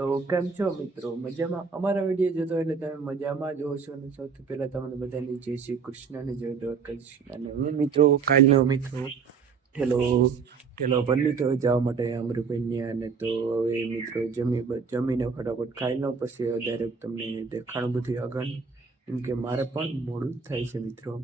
તો કેમ છો મિત્રો? મજામાં? અમારા વિડીયો જોતો એટલે તમે મજામાં જ હશો. અને સૌથી પહેલા તમને બધાને જય શ્રી કૃષ્ણ અને જય દ્વારકાધીશ. અને હું મિત્રો કાલનો મિત્રો ઠેલો ભરી લીધો જવા માટે અમરુભાઈને. અને તો હવે મિત્રો જમીને ફટાફટ ખાઈ લો, પછી ડાયરેક્ટ તમને દેખાણું બધું આગળ, કેમ કે મારે પણ મોડું થાય છે મિત્રો.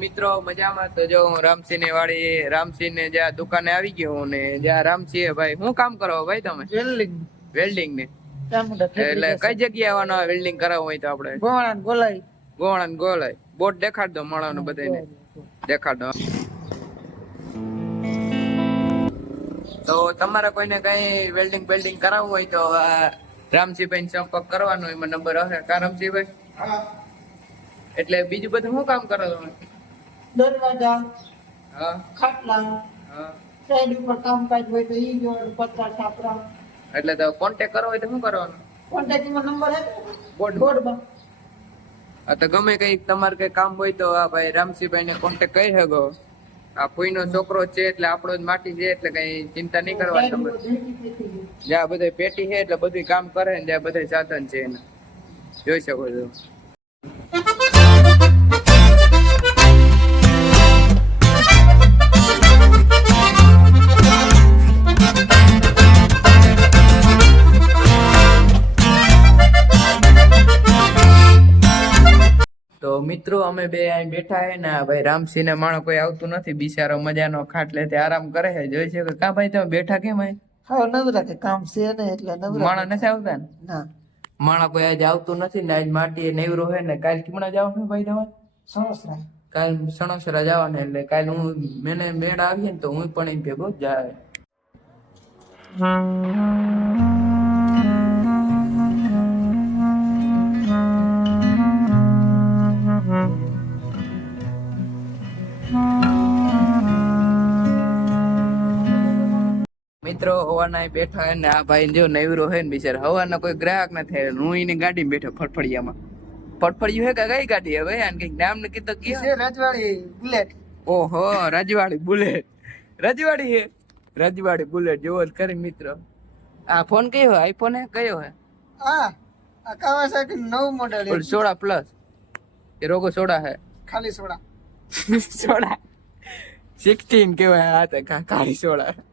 મિત્રો મજામાં? તો જો હું રામસિંહ ની વાડી, રામસિંહ ને જ્યાં દુકાને આવી ગયો. ને જ્યાં રામસિંહ ભાઈ શું કામ કરો ભાઈ તમે? વેલ્ડિંગ ને એટલે કઈ જગ્યાએ આવવાનો વેલ્ડિંગ કરાવવું હોય તો આપણે ગોવાળા ગોલાય બોટ દેખાડ દો માણસ બધાને દેખાડ દો. તો તમારે કોઈને કઈ વેલ્ડિંગ કરાવવું હોય તો રામસિંહભાઈ સંપર્ક કરવાનો, એમાં નંબર હશે. કા રામસિંહભાઈ? એટલે બીજું બધું શું કામ કરો તમે? દરવાજા, હા, ખાટલા, હા, સાઈડ ઉપર કામકાજ હોય તો ઈ જો પતરા છાપરા. એટલે તો કોન્ટેક્ટ કરવો હોય તો શું કરવાનું? કોન્ટેક્ટમાં નંબર હે બોર્ડમાં. આ તો ગમે કઈ તમારે કઈ કામ હોય તો આ ભાઈ રામસિંહભાઈ ને કોન્ટેક્ટ કરી શકો. આ ફોઈનો છોકરો છે એટલે આપણો જ માટી છે, એટલે કઈ ચિંતા નહીં કરવાની. તમે જ્યાં બધા પેટી છે એટલે બધું કામ કરે ને જ્યાં બધા સાધન છે એને જોઈ શકો છો. તો મિત્રો અમે બે અહીં બેઠા હે ને ભાઈ રામસિંહ ને માણસ કોઈ આવતું નથી, બિચારો મજાનો ખાટલે તે આરામ કરે છે. જોઈ શકો. કા ભાઈ તમે બેઠા કેમ? હા નવરા કે કામ છે ને એટલે નવરા. માણસ નથી આવતા ને? ના, માણસ કોઈ આજ આવતું નથી ને આજ માટી નેવરો હે ને. કાલ કેમણા જવાનું ભાઈ તમારે? સણસરા. કાલ સણસરા જવાનું, એટલે કાલ હું મેળ આવીએ ને તો હું પણ એમ ભેગો જાય. મિત્રો હવાના બેઠા ને આ ભાઈ જો નવરો હે ને બિચારા. હવાના કોઈ ગ્રાહક નથી, હું એની ગાડીમાં બેઠો ફટફડિયામાં. ફટફડિયું હે કે કઈ ગાડી હવે? આને કઈક નામ ને કીધું કે રજવાડી બુલેટ. ઓહો, રજવાડી બુલેટ. રજવાડી હે, રજવાડી બુલેટ જોવો કરી મિત્રો. આ ફોન કયો? આઈફોન હે કયો હે? આ કાવાસાકી નવું મોડેલ. 16 પ્લસ એ રોગો 16 હે? ખાલી 16. 16 16 કેવાય. આ તો ખાલી 16.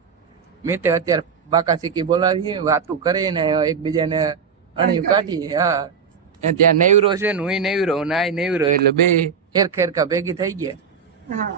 મેં તે અત્યારે બાકા સિક્કી બોલાવીએ, વાતું કરીને એકબીજાને અણી કાઢી. હા, ત્યાં નેવરો છે ને હું નેવરો ને આ નેવરો, એટલે બે હેરખેરકા ભેગી થઈ ગયા. હા.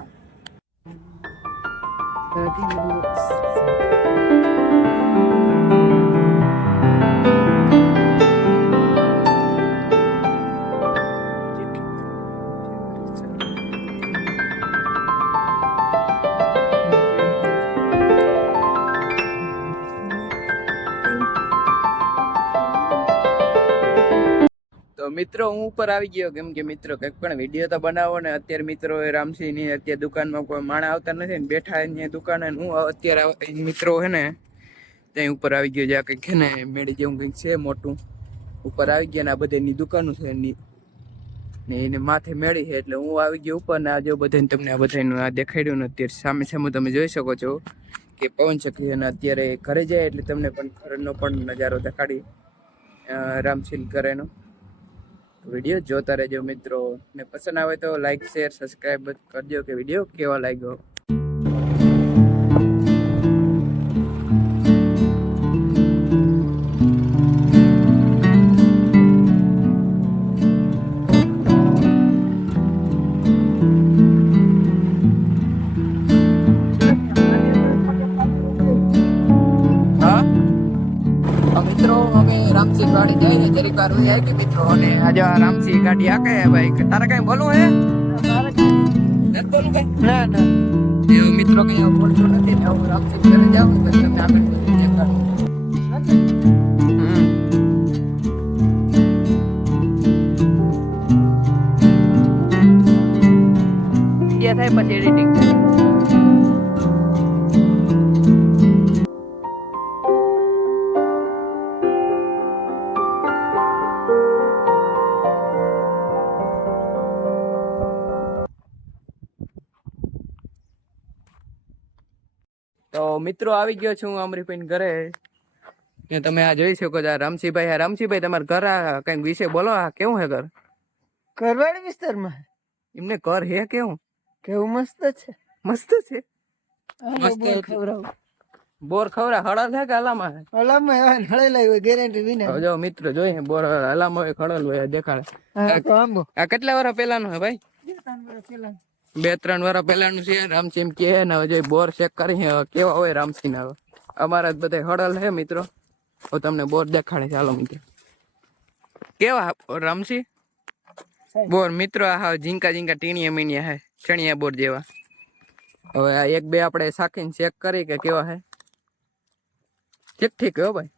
તો મિત્રો હું ઉપર આવી ગયો, કેમ કે મિત્રો કંઈક પણ વિડીયો તો બનાવો ને. અત્યારે મિત્રો રામસિંહ ની અત્યારે દુકાનમાં કોઈ માણસ આવતા નથી ને, બેઠા અહીંયા દુકાને. હું અત્યારે મિત્રો હે ને ત્યાં ઉપર આવી ગયો, જ્યાં કંઈક છે ને મેળી જેવું કંઈક છે મોટું. ઉપર આવી ગયા ને આ બધાની દુકાનો છે ને એને માથે મેળી છે, એટલે હું આવી ગયો ઉપર. ને આ જો બધાને તમને આ બધાનું આ દેખાડ્યું ને અત્યારે સામે સામે તમે જોઈ શકો છો કે પવન ચક્કી. અને અત્યારે ઘરે જાય એટલે તમને પણ ઘરનો પણ નજારો દેખાડી રામસિંહ ઘરેનો. વિડીયો જોતા રહેજો મિત્રો. ને પસંદ આવે તો લાઈક શેર સબસ્ક્રાઈબ કરજો કે વિડીયો કેવા લાગ્યો. કાર વહી આવી મિત્રો અને આજે આ રામસિંહ ગાડી આકે ભાઈ તારે કઈ બોલવું હે નથી બોલવું ભાઈ ના ના એવું મિત્રો કઈ બોલતો નથી ને હું રામસિંહ ઘરે જાઉં પછી તમને આગળ બધું દેખાડું થાય પછી એડિટિંગ તો મિત્રો આવી ગયો છું અમરીભાઈ ઘરે ને તમે આ જોઈ શકો છો રામસિંહભાઈ તમારા ઘર આ કઈક વિશે બોલો આ કેવું હે ઘર કરવાડી વિસ્તારમાં એમને ઘર હે કેવું કેવું મસ્ત છે મસ્ત છે મસ્ત ખવડાવ બોર ખવરા હળલ છે કે હલામાં છે ઓલામાં હળેલા હોય ગેરંટી વિના હવે જો મિત્રો જોઈએ બોર હલામાં હોય ખડલ હોય દેખાડે તો આંબો આ કેટલા વર્ષ પહેલાનું હે ભાઈ 2-3 વર્ષ પહેલાનું છે રામસિંહ કે ને હવે બોર ચેક કરી કેવા હોય રામસિંહ હવે અમારા બધા હળલ હે મિત્રો હું તમને બોર દેખાડે ચાલો મિત્રો કેવા રામસિંહ બોર મિત્રો આ ઝીંકા ટીણીયા મીણિયા હે ચણિયા બોર જેવા હવે આ એક બે આપણે સાખીને ચેક કરી કે કેવા હે ઠીક હો ભાઈ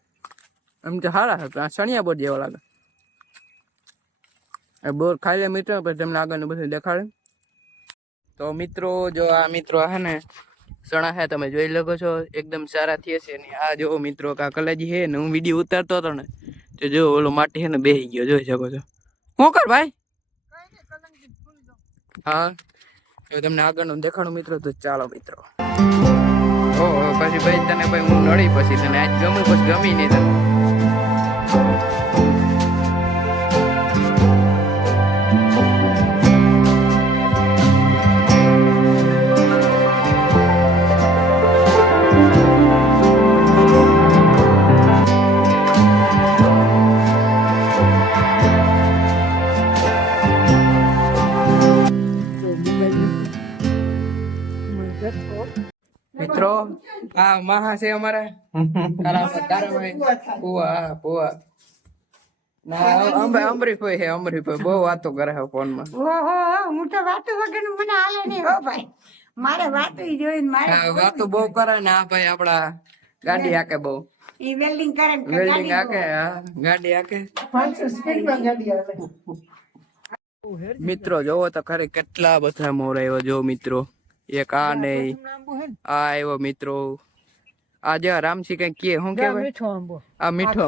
એમ તો સારા હે આ ચણિયા બોર જેવા લાગે બોર ખાઈ લે મિત્રો પછી તમને આગળનું બધું દેખાડે તો મિત્રો જો આ મિત્રો હે ને ચણા હે તમે જોઈ શકો છો એકદમ સારા થયા છે ને આ જો મિત્રો કાકલાજી હે ને હું વિડીયો ઉતારતો હતો ને તો જો ઓલો માટી હે ને બેહી ગયો જોઈ શકો છો શું કર ભાઈ હા હવે તમને આગળનું દેખાડું મિત્રો તો ચાલો મિત્રો ઓહો પછી ભાઈ તને ભાઈ હું નડી પછી તને આજ ગમું પછી ગમી નહીં તને મિત્રો આ મહા છે અમારા તારાભાઈ પુઆ ના અમરીભાઈ હે અમરીભાઈ બહુ વાતો કરે છે ફોન માં ઓહો હું તો વાતો વગર મને હાલે નહીં હો ભાઈ મારે વાતો જોઈને મારે વાતો બહુ કરે ને આ ભાઈ આપડા ગાડી હાકે બહુ ઈ વેલ્ડિંગ કરે વેલ્ડિંગ હાકે ગાડી હાકે 500 સ્પીડમાં ગાડી આવે મિત્રો જોવો તો ખરે કેટલા બધા મોર આવ્યો જો મિત્રો એક આ નહીં આ આવ્યો મિત્રો આ જે રામસિંહ કઈ કે શું કેવાય મીઠો આંબો આ મીઠો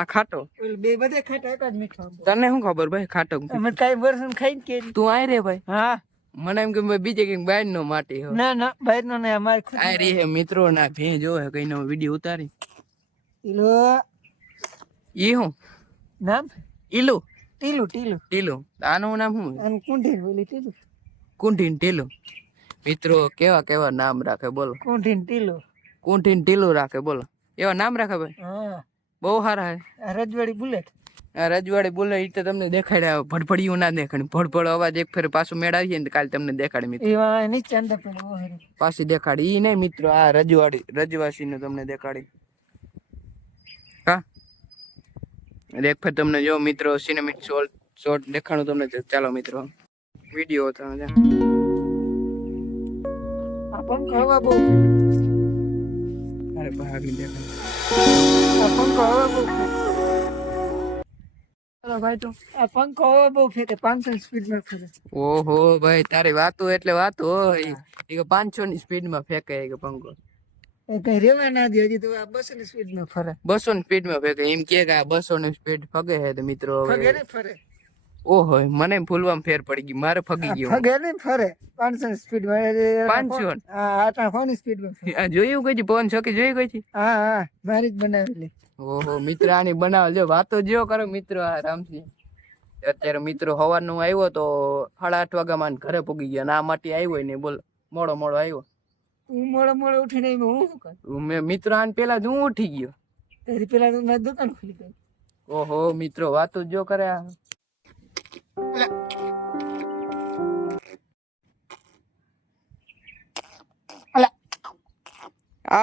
આ ખાટો બે બધે ખાટા એક જ મીઠો આંબો તને શું ખબર ભાઈ ખાટો અમે કઈ વર્ષન ખાઈને કે તું આય રે ભાઈ હા મને એમ કે બીજે કઈક બહાર નો માટી હો ના ના બહાર નો નહીં અમારે ખુદ આ રે મિત્રો ના ભે જો હે કઈ નો વિડિયો ઉતારી ઈલો ઈ હું નામ ઈલું ટીલું આનું નામ શું અને કુંઢીન બોલી ટીલું કુંઠીન ટીલું મિત્રો કેવા નામ રાખે બોલો કુંઢીન ટીલું રાખે બોલો એવા નામ રાખે ભાઈ હા બહુ સારા હે રજવાડી બુલેટ આ રજવાડી બોલે એ તો તમને દેખાડ્યા ભડભડિયું ના દેખાડે ભડભડ અવાજ એક ફેર પાછું મેળાવીએ ને કાલે તમને દેખાડે મિત્રો એવા નીચે અંદર પડે પાછી દેખાડી ઈ નહીં મિત્રો આ રજવાસી નું તમને દેખાડી હા એક ફેર તમને જો મિત્રો સિનેમેટિક શોટ દેખાડું તમને ચાલો મિત્રો વિડીયો તમે આ પંખો હવા બહુ અરે ભાગ દેખાડ આ પંખો હવા બહુ ભાઈ તો આ પંખો હવા બહુ ફેંકે 500 સ્પીડમાં ફરે ઓહો ભાઈ તારી વાતો એટલે વાતો હોય એ 500 ની સ્પીડ માં ફેંકે કે પંખો એ કઈ રેવા ના દે હજી તો આ 200 ની સ્પીડમાં ફરે 200 ની સ્પીડ માં ફેંકે એમ કે આ 200 ની સ્પીડ ફગે છે તો મિત્રો ફગે ને ફરે ઓહો મને ફૂલવામાં ફેર પડી ગઈ મારે ફગી ગયો ફગે ને ફરે 500 ની સ્પીડમાં 500 હા આટા ફોન સ્પીડમાં આ જોયું કઈ પવન છોકી જોઈ કઈ હા મારી જ બનાવેલી ઓહો મિત્ર આની બનાવ જો વાતો જો કરો મિત્રો આ રામસિંહ અત્યારે મિત્રો સવારનું આવ્યો તો 8:30 વાગ્યામાં ઘરે પૂગી ગયા ના માટી આવ્યો ને બોલ મોડો આવ્યો હું મોડો ઉઠીને હું શું કરું મેં મિત્રો આને પેલા જ હું ઉઠી ગયો તેરી પેલા તો મેં દુકાન ખોલી ગઈ ઓહો મિત્રો વાતો જો કરે આ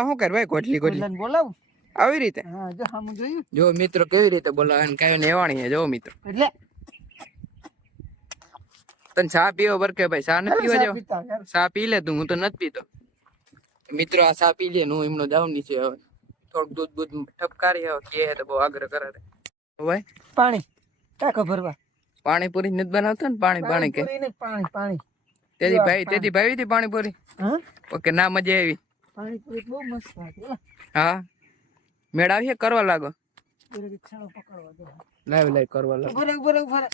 શું કર ભાઈ કોટલી બોલાવું આવી રીતે હા જો હામું જોયું જો મિત્રો કેવી રીતે બોલાવે ને કઈ નેવાણી છે જો મિત્રો એટલે તને ચા પીવો બરકે ભાઈ ચા નથી પીવા જાવ પીતા યાર ચા પી લે તું હું તો નથી પીતો મિત્રો આ ચા પી લે હું એમનો જાઉં નીચે હવે થોડુંક દૂધ બૂધ ઠપકારી હવે કે તો બહુ આગ્રહ કરે ભાઈ પાણી ટાંકો ભરવા પાણીપુરી નથી બનાવતા ને પાણી કે પૂરી નહીં, પાણી પાણી તેથી ભાવી હતી પાણીપુરી હા ઓકે ના મજા આવી પાણીપુરી બહુ મસ્ત હતી હા મેળ આવીએ કરવા લાગો રિક્ષાનો પકડવા દો લાઈવ કરવા લાગો ઉભરે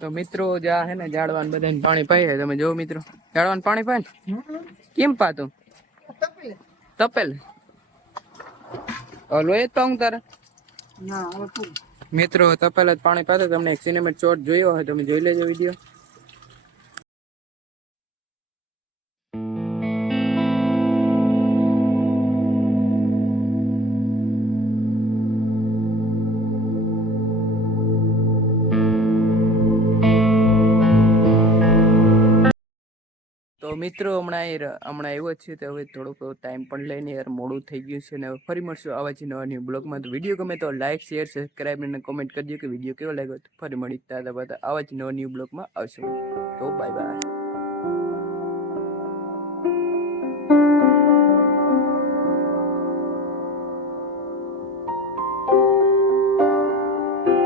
તો મિત્રો જ્યાં હે ને ઝાડવાન બધાને પાણી પાય તમે જો મિત્રો ઝાડવાન પાણી પાય ને કેમ પાતું તપેલ લોહી જ પાઉં તારે મિત્રો તપેલ જ પાણી પાતો તમને એક સિનેમેટ શોટ જોયો હોય તમે જોઈ લેજો વિડીયો તો મિત્રો હમણાં આવ્યો જ છે તો હવે થોડોક ટાઈમ પણ લઈને યાર મોડું થઈ ગયું છે અને હવે ફરી મળશું આવા જ નવા ન્યૂ બ્લોગમાં તો વિડીયો ગમે તો લાઈક શેર સબસ્ક્રાઈબ અને કોમેન્ટ કરજો કે વિડીયો કેવો લાગ્યો તો ફરી મળી આવા જ નવા ન્યૂ બ્લોગમાં આવશું તો બાય બાય